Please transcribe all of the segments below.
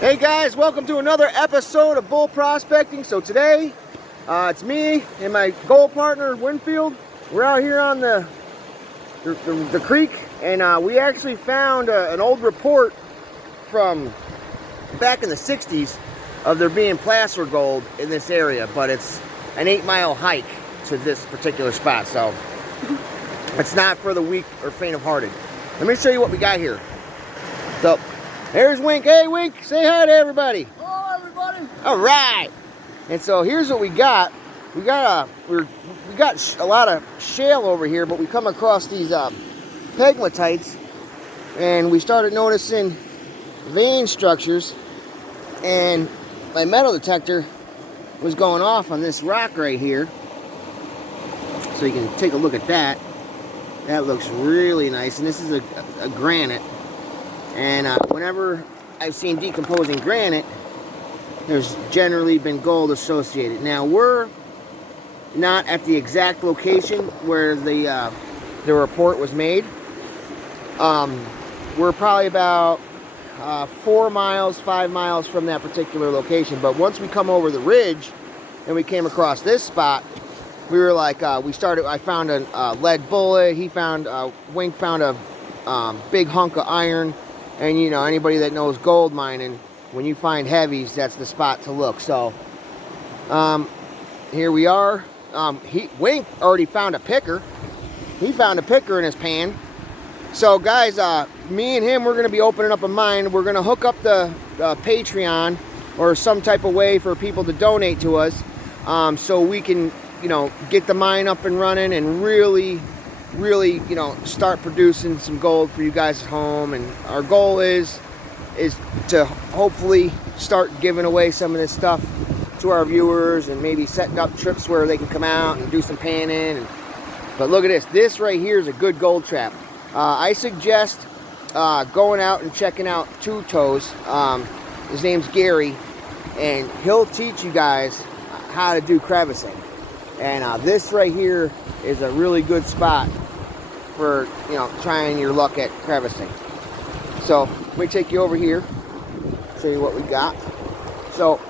Hey guys, welcome to another episode of Bull Prospecting. So today, it's me and my gold partner, Winfield. We're out here on the creek, and we actually found an old report from back in the 60s of there being placer gold in this area, but it's an 8-mile hike to this particular spot, so it's not for the weak or faint of hearted. Let me show you what we got here. So, there's Wink. Hey, Wink, say hi to everybody. Hello, everybody. All right. And so here's what we got. We got a lot of shale over here, but we come across these pegmatites, and we started noticing vein structures, and my metal detector was going off on this rock right here. So you can take a look at that. That looks really nice, and this is a granite. And whenever I've seen decomposing granite, there's generally been gold associated. Now, we're not at the exact location where the report was made. We're probably about 4 miles, 5 miles from that particular location. But once we come over the ridge and we came across this spot, we were like, I found a lead bullet. Wink found a big hunk of iron. And you know, anybody that knows gold mining, when you find heavies, that's the spot to look. So, here we are. Wink already found a picker. He found a picker in his pan. So guys, me and him, we're going to be opening up a mine. We're going to hook up the Patreon or some type of way for people to donate to us, so we can, you know, get the mine up and running and really, you know, start producing some gold for you guys at home. And our goal is to hopefully start giving away some of this stuff to our viewers, and maybe setting up trips where they can come out and do some panning. But look at this. This right here is a good gold trap. I suggest going out and checking out Two Toes. His name's Gary, and he'll teach you guys how to do crevicing. And this right here is a really good spot for, you know, trying your luck at crevicing. So let me take you over here, show you what we got. So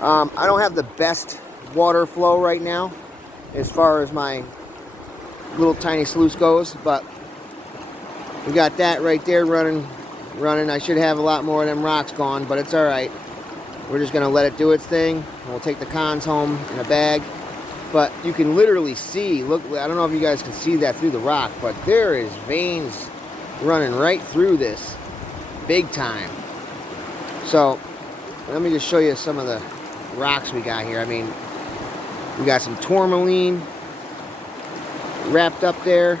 I don't have the best water flow right now as far as my little tiny sluice goes, but we got that right there running. I should have a lot more of them rocks gone, but it's all right. We're just gonna let it do its thing, and we'll take the cons home in a bag. But you can literally see, look, I don't know if you guys can see that through the rock, but there is veins running right through this, big time. So, let me just show you some of the rocks we got here. I mean, we got some tourmaline wrapped up there.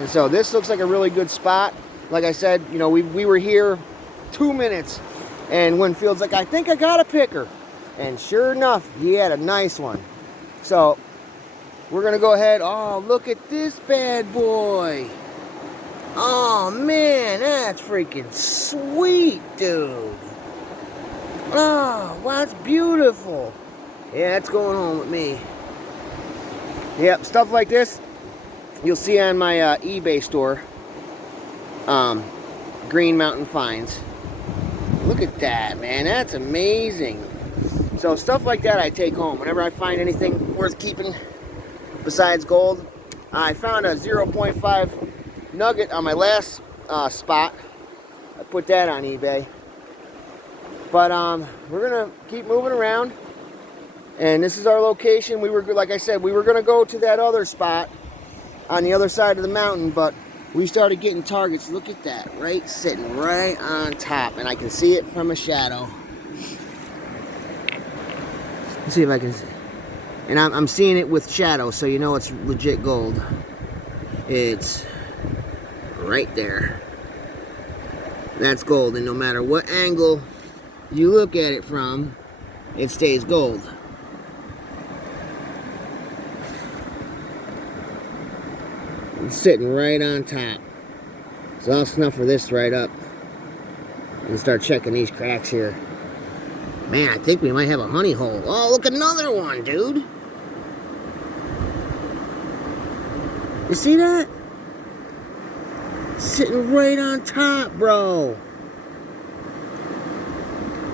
And so this looks like a really good spot. Like I said, you know, we were here 2 minutes, and Winfield's like, I think I got a picker. And sure enough, he had a nice one. So, we're going to go ahead. Oh, look at this bad boy. Oh, man, that's freaking sweet, dude. Oh, wow, that's beautiful. Yeah, that's going home with me. Yep, stuff like this you'll see on my eBay store. Green Mountain Finds. Look at that, man. That's amazing. So stuff like that I take home whenever I find anything worth keeping besides gold. I found a 0.5 nugget on my last spot. I put that on eBay. But we're gonna keep moving around, and this is our location. We were, like I said, we were gonna go to that other spot on the other side of the mountain, but we started getting targets. Look at that, right, sitting right on top, and I can see it from a shadow. Let's see if I can see. And I'm seeing it with shadow, so you know it's legit gold. It's right there. That's gold, and no matter what angle you look at it from, it stays gold. It's sitting right on top. So I'll snuffer this right up and start checking these cracks here. Man, I think we might have a honey hole. Oh, look, another one, dude. You see that? Sitting right on top, bro.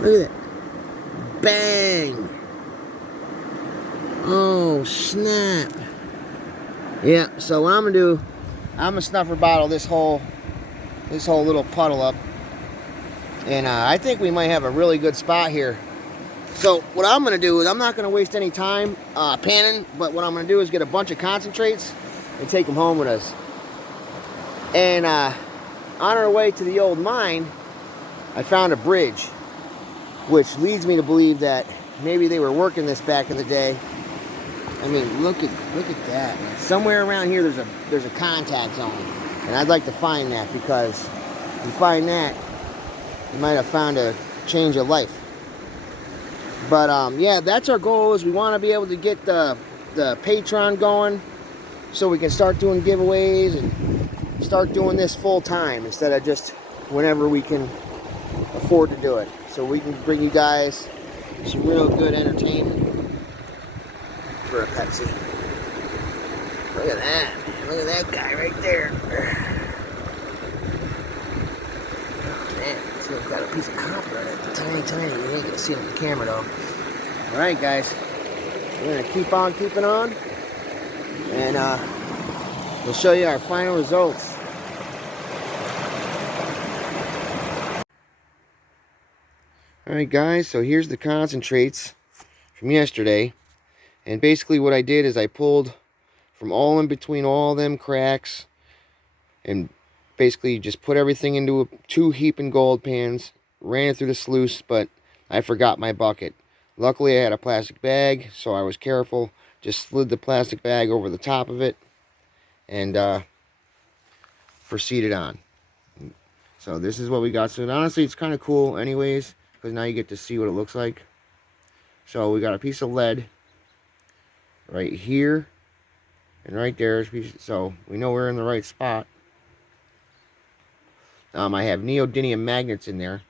Look at that. Bang. Oh, snap. Yeah, so what I'm gonna do, I'm gonna snuffer bottle this whole little puddle up. And I think we might have a really good spot here. So what I'm gonna do is I'm not gonna waste any time panning, but what I'm gonna do is get a bunch of concentrates and take them home with us. And on our way to the old mine, I found a bridge, which leads me to believe that maybe they were working this back in the day. I mean, look at that. Man. Somewhere around here there's a contact zone. And I'd like to find that, because if you find that, you might have found a change of life. But yeah, that's our goal, is we want to be able to get the Patreon going so we can start doing giveaways and start doing this full time instead of just whenever we can afford to do it. So we can bring you guys some real good entertainment for a Pepsi. Look at that, man. Look at that guy right there. Oh, man, it's got a piece of copper in it. Tiny. You ain't gonna see it on the camera though. Alright guys, we're gonna keep on keeping on, and we'll show you our final results. Alright guys, so here's the concentrates from yesterday. And basically what I did is I pulled from all in between all them cracks and basically just put everything into 2 heaping gold pans, ran it through the sluice, but I forgot my bucket. Luckily I had a plastic bag, so I was careful, just slid the plastic bag over the top of it and proceeded on. So this is what we got. So honestly it's kind of cool anyways, because now you get to see what it looks like. So we got a piece of lead right here and right there, so we know we're in the right spot. I have neodymium magnets in there.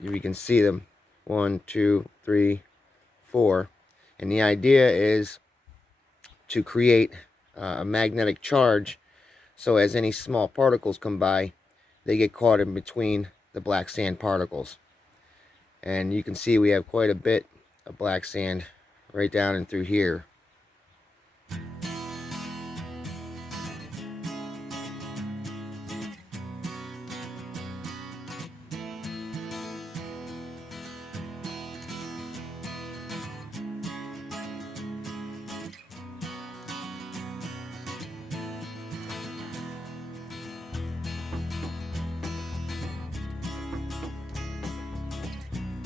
You can see them, 1, 2, 3, 4, and the idea is to create a magnetic charge, so as any small particles come by, they get caught in between the black sand particles. And you can see we have quite a bit of black sand right down and through here.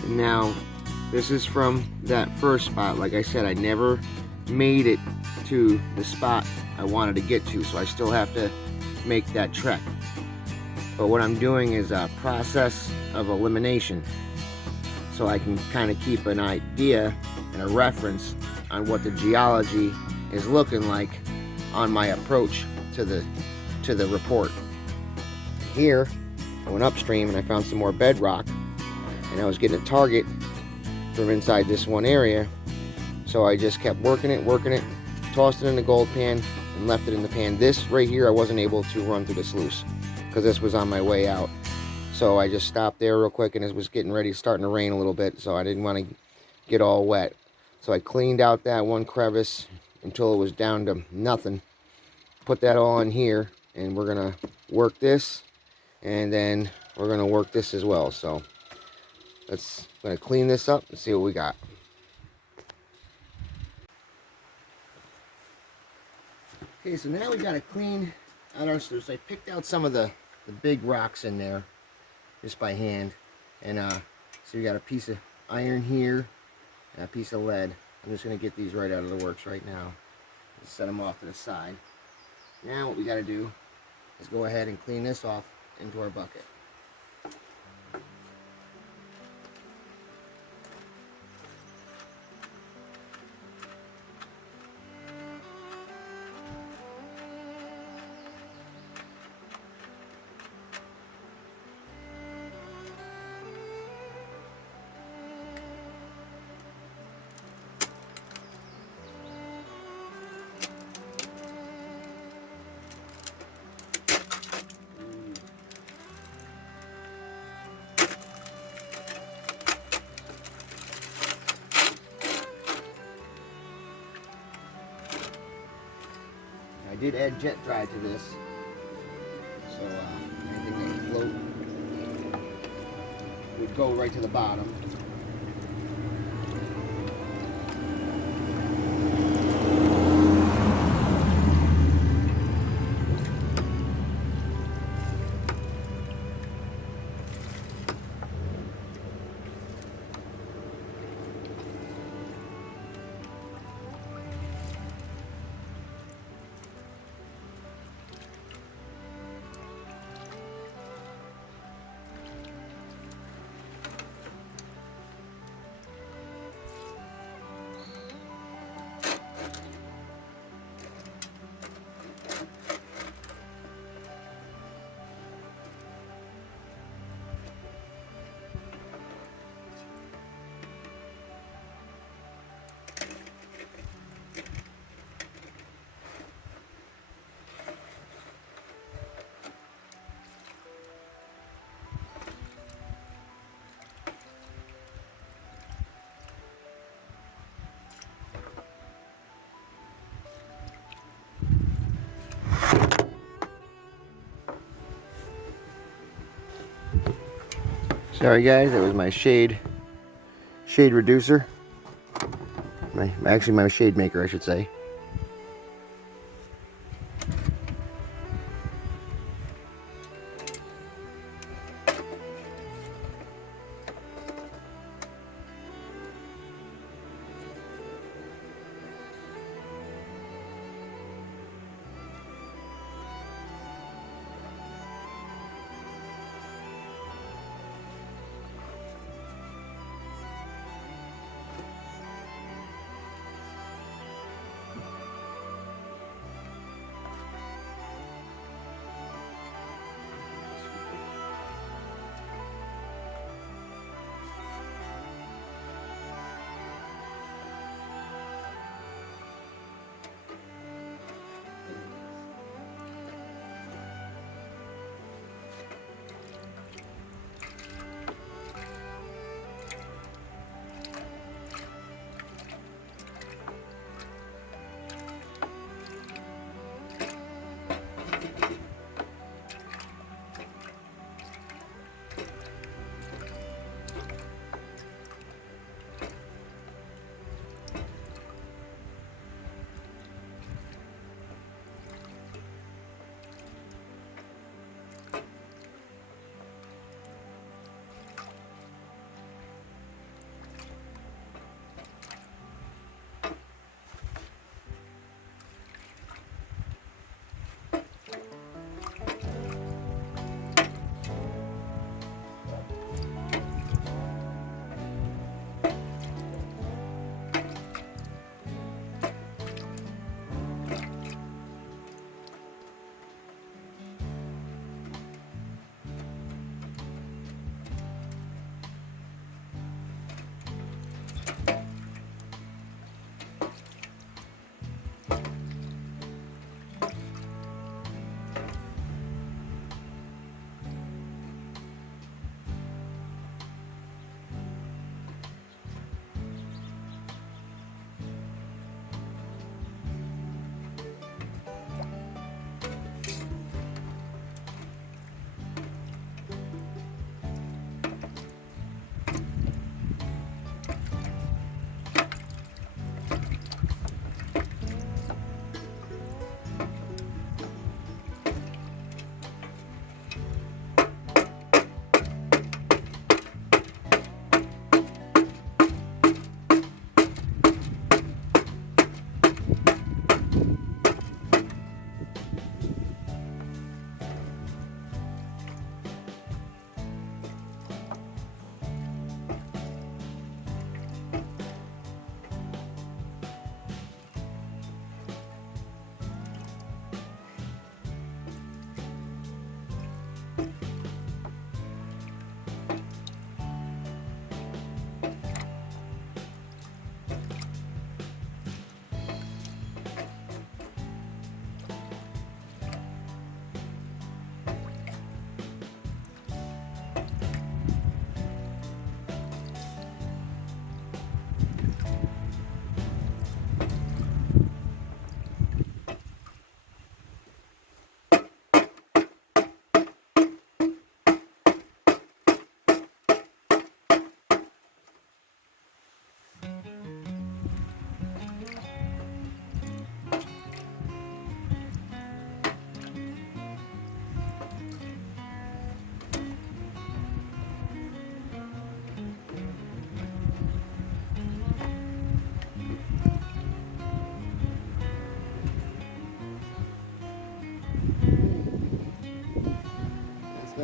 Now, this is from that first spot. Like I said, I never made it to the spot I wanted to get to, so I still have to make that trek. But what I'm doing is a process of elimination, so I can kind of keep an idea and a reference on what the geology is looking like on my approach to the report. Here, I went upstream and I found some more bedrock, and I was getting a target from inside this one area, so I just kept working it, tossed it in the gold pan and left it in the pan. This right here I wasn't able to run through the sluice because this was on my way out, so I just stopped there real quick, and it was getting ready, starting to rain a little bit, so I didn't want to get all wet. So I cleaned out that one crevice until it was down to nothing, put that all in here, and we're gonna work this, and then we're gonna work this as well. So I'm gonna clean this up and see what we got. Okay, so now we gotta clean out our sluice. I picked out some of the big rocks in there just by hand, and so we got a piece of iron here and a piece of lead. I'm just gonna get these right out of the works right now. Just set them off to the side. Now what we gotta do is go ahead and clean this off into our bucket. did add jet drive to this, so anything that would float would go right to the bottom. Sorry guys, that was my shade reducer. Actually my shade maker, I should say.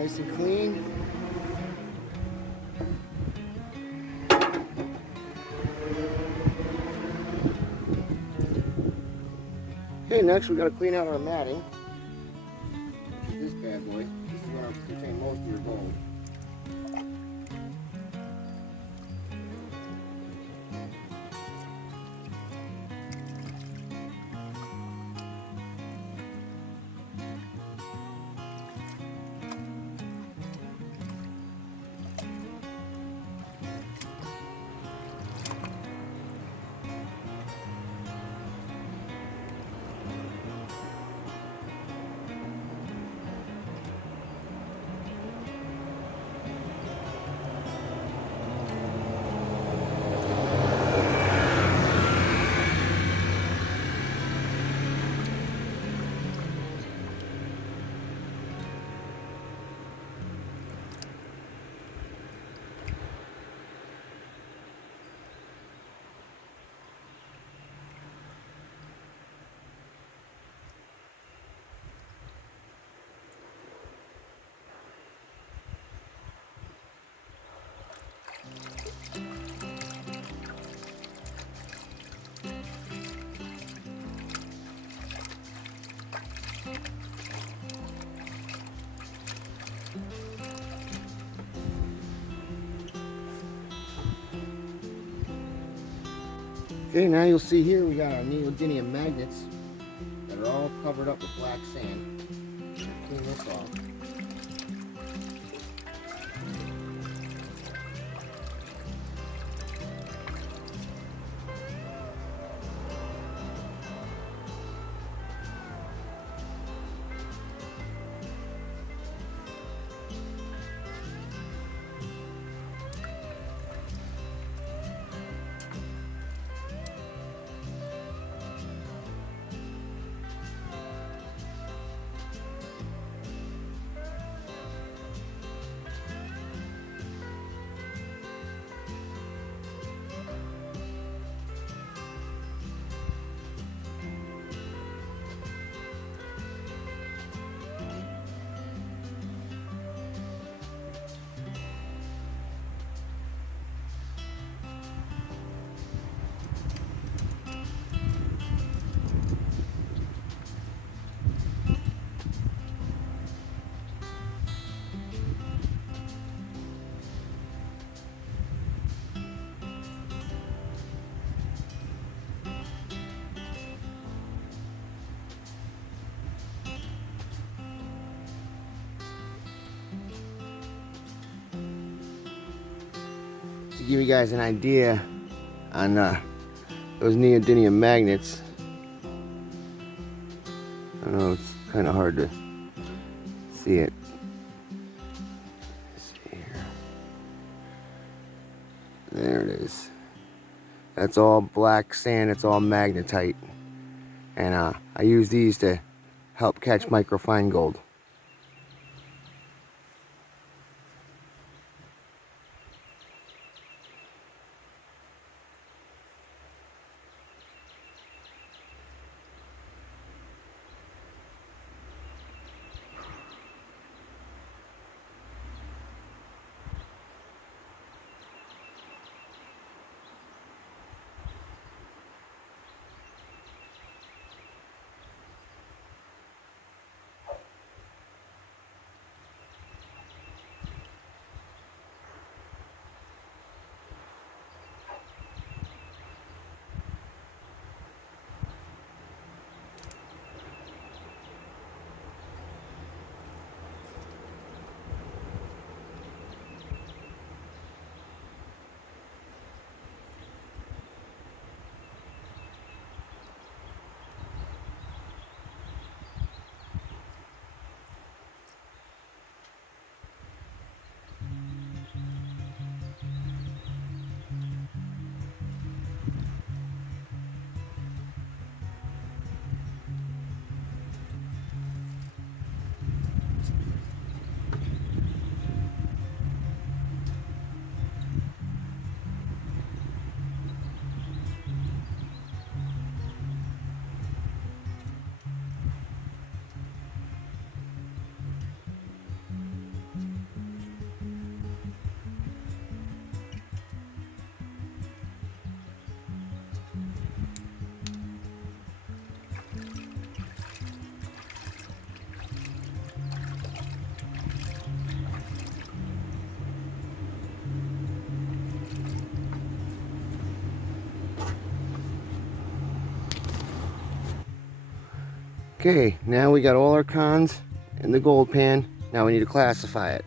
Nice and clean. Okay, next we got to clean out our matting. Which is this bad boy. This is going to contain most of your gold. Okay, now you'll see here we got our neodymium magnets that are all covered up with black sand. Clean this off. To give you guys an idea on those neodymium magnets, I know it's kind of hard to see it. Let's see here. There it is. That's all black sand. It's all magnetite, and I use these to help catch microfine gold. Okay, now we got all our cons in the gold pan. Now we need to classify it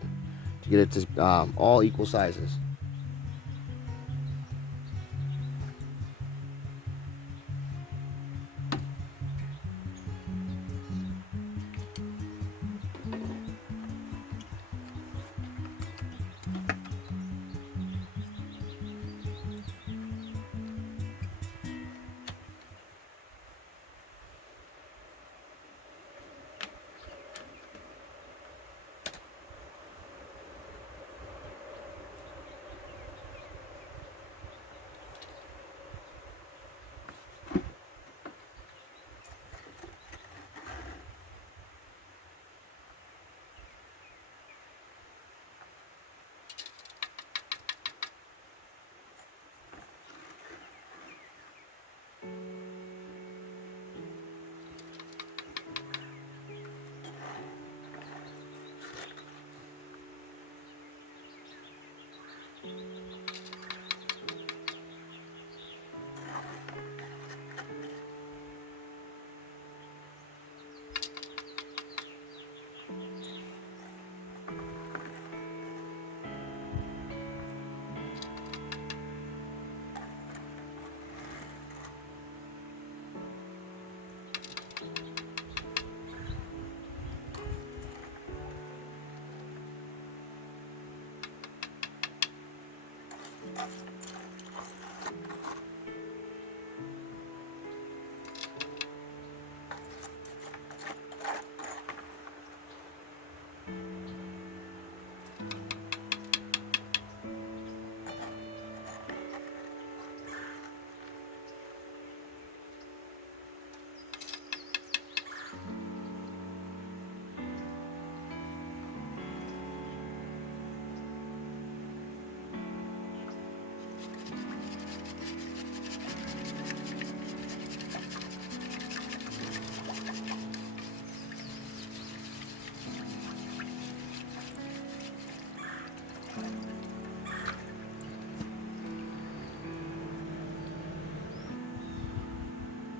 to get it to all equal sizes.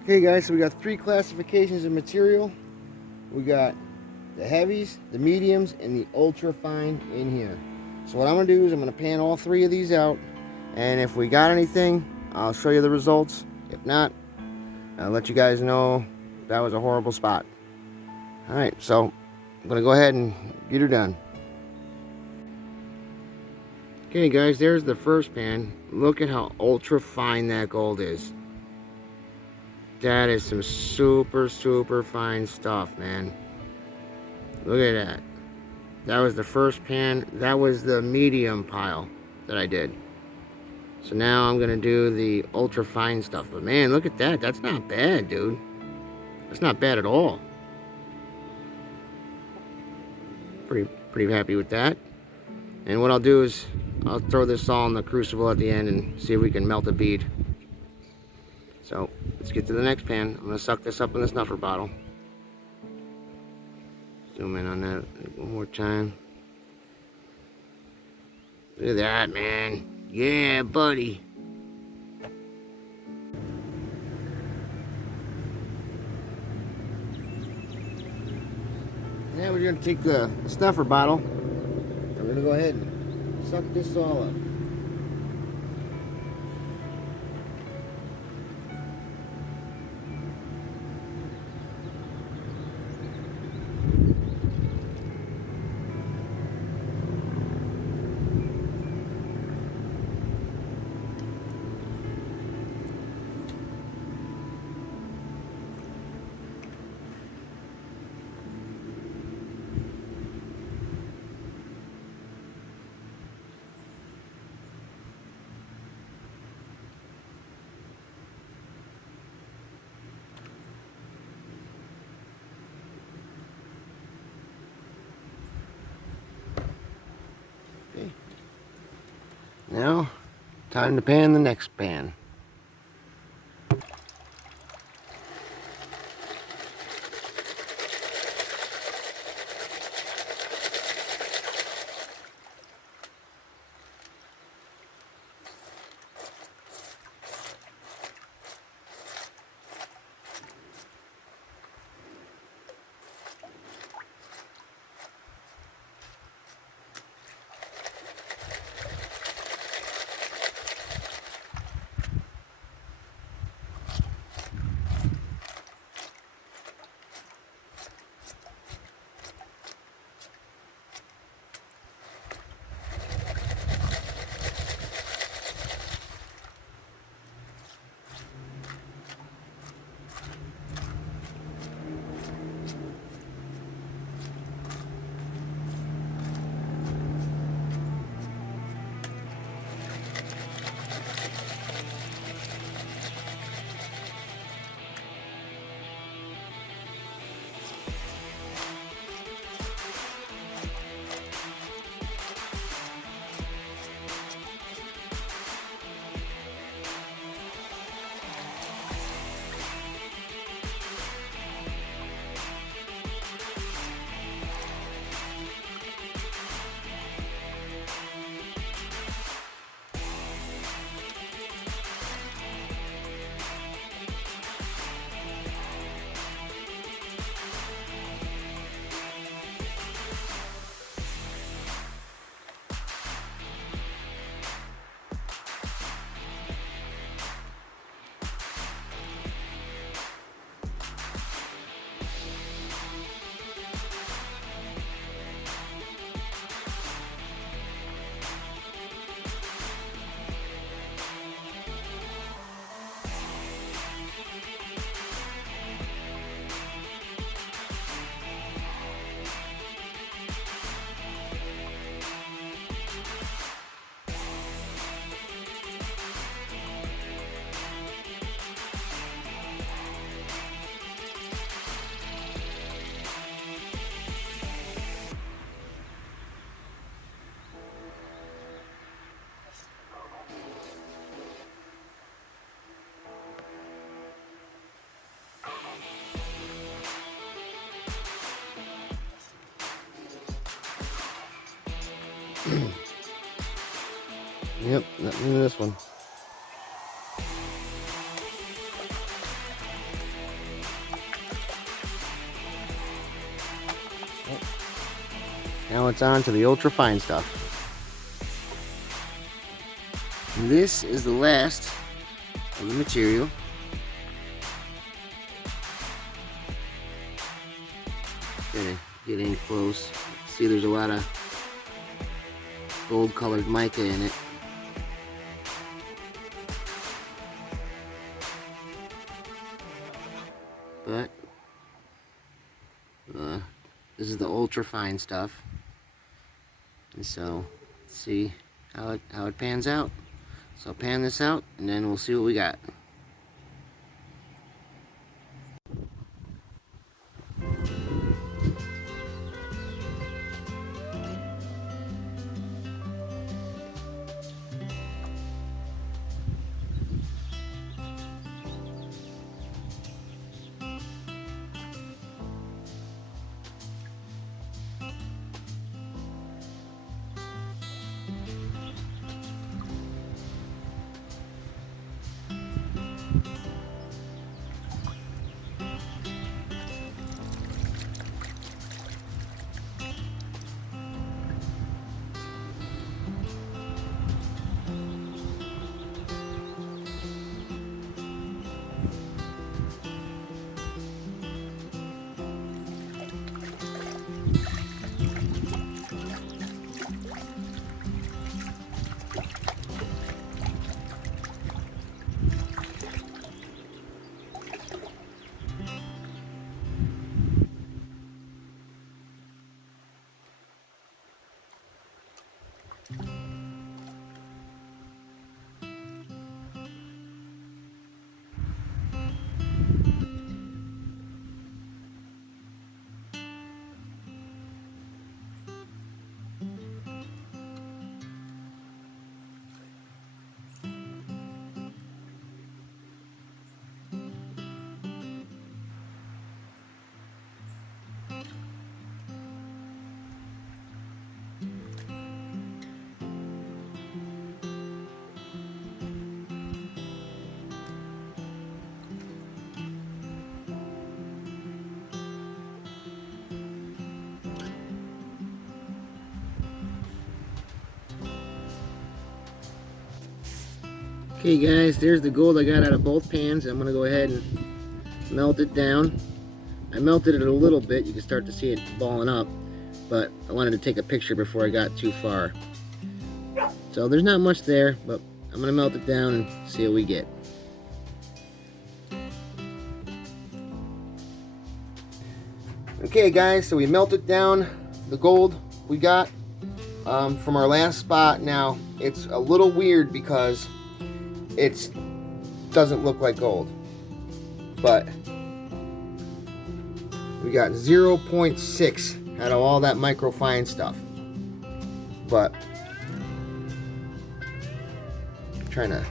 Okay guys, so we got 3 classifications of material. We got the heavies, the mediums, and the ultra fine in here. So what I'm gonna do is I'm gonna pan all 3 of these out, and if we got anything, I'll show you the results. If not, I'll let you guys know that was a horrible spot. Alright, so I'm gonna go ahead and get her done. Okay guys, there's the first pan. Look at how ultra fine that gold is. That is some super, super fine stuff, man. Look at that. That was the first pan. That was the medium pile that I did. So now I'm gonna do the ultra fine stuff. But man, look at that. That's not bad, dude. That's not bad at all. Pretty happy with that. And what I'll do is I'll throw this all in the crucible at the end and see if we can melt a bead. So let's get to the next pan. I'm gonna suck this up in the snuffer bottle. Zoom in on that one more time. Look at that, man. Yeah, buddy. Now we're gonna take the snuffer bottle. We're gonna go ahead and suck this all up. Okay. Now, time to pan the next pan. Yep, nothing in this one. Now it's on to the ultra fine stuff. And this is the last of the material. Gonna get in close. See, there's a lot of gold colored mica in it. But this is the ultra fine stuff, and so let's see how it pans out. So I'll pan this out, and then we'll see what we got. Okay guys, there's the gold I got out of both pans. I'm going to go ahead and melt it down. I melted it a little bit, you can start to see it balling up, but I wanted to take a picture before I got too far. So there's not much there, but I'm going to melt it down and see what we get. Okay guys, so we melted down the gold we got from our last spot. Now it's a little weird because it doesn't look like gold, but we got 0.6 out of all that microfine stuff. But I'm trying to,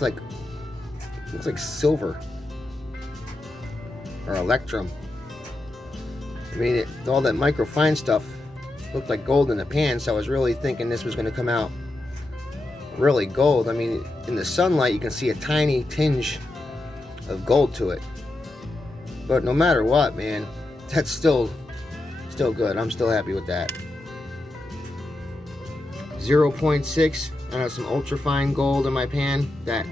it looks like silver or electrum. I mean, all that microfine stuff looked like gold in the pan, so I was really thinking this was going to come out really gold. I mean, in the sunlight you can see a tiny tinge of gold to it, but no matter what, man, that's still good. I'm still happy with that. 0.6. I have some ultra fine gold in my pan. That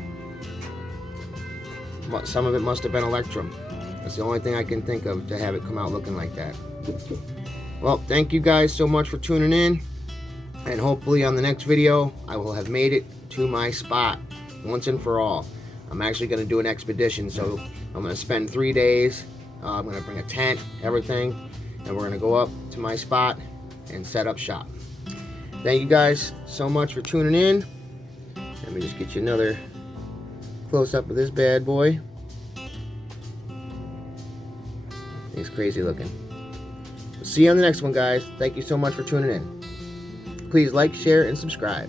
some of it must have been electrum. That's the only thing I can think of to have it come out looking like that. Well, thank you guys so much for tuning in, and hopefully on the next video I will have made it to my spot once and for all. I'm actually going to do an expedition, so I'm going to spend 3 days. I'm going to bring a tent, everything, and we're going to go up to my spot and set up shop. Thank you guys so much for tuning in. Let me just get you another close-up of this bad boy. He's crazy looking. See you on the next one, guys. Thank you so much for tuning in. Please like, share, and subscribe.